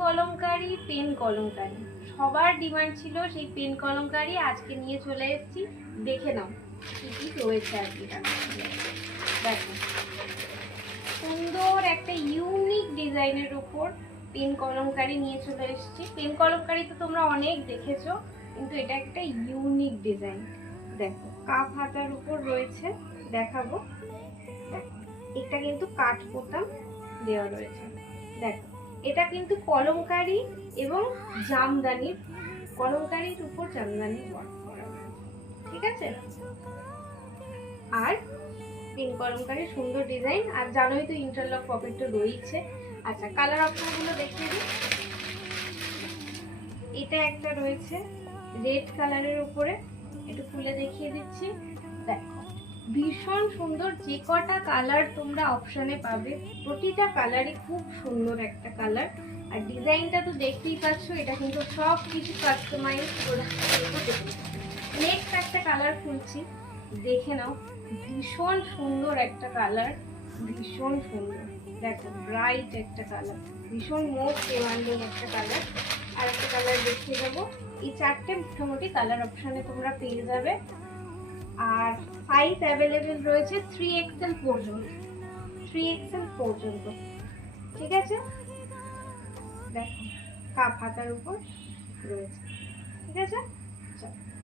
Kalamkari, pen kalamkari সবার demand ছিল সেই পেন কলমকারি। আজকে নিয়ে চলে এসেছি, দেখে নাও কি কি রয়েছে আজকে। দেখো সুন্দর একটা ইউনিক ডিজাইনের উপর পেন কলমকারি নিয়ে চলে এসেছি। পেন কলমকারি তো তোমরা অনেক দেখেছো, কিন্তু এটা একটা ইউনিক ডিজাইন। দেখো কাপ হাতার উপর রয়েছে, দেখাবো। দেখো এটা কিন্তু কাঠ বোতাম দেওয়া রয়েছে। দেখো এটা কিন্তু কলমকারি এবং জামদানির, কলমকারির উপর জামদানি ওয়ার্ক করা রয়েছে, ঠিক আছে। আর পেন কলমকারি সুন্দর ডিজাইন। আর জানোই তো ইন্টারলক পকেট তো রয়েছে। আচ্ছা কালার অপশনগুলো দেখিয়ে দিই। এটা একটা রয়েছে রেড কালারের উপরে, একটু খুলে দেখিয়ে দিচ্ছি। দেখো ভীষণ সুন্দর, যে কটা কালার তোমরা অপশনে পাবে প্রতিটা কালারই খুব সুন্দর একটা কালার। আর ডিজাইনটা তো দেখতেই পাচ্ছ, এটা কিন্তু সব কিছু কাস্টমাইজ করে। নেক্সট একটা কালার খুলছি, দেখে নাও। ভীষণ সুন্দর একটা কালার, ভীষণ সুন্দর। দেখো ব্রাইট একটা কালার, ভীষণ মোস্ট ডিমান্ডিং একটা কালার। আর একটা কালার দেখিয়ে দেবো। এই চারটে মোটামুটি কালার অপশনে তোমরা পেয়ে যাবে। আর সাইজ অ্যাভেলেবেল রয়েছে 3XL পর্যন্ত, 3XL পর্যন্ত, ঠিক আছে। দেখো কাপ হাতার উপর রয়েছে, ঠিক আছে।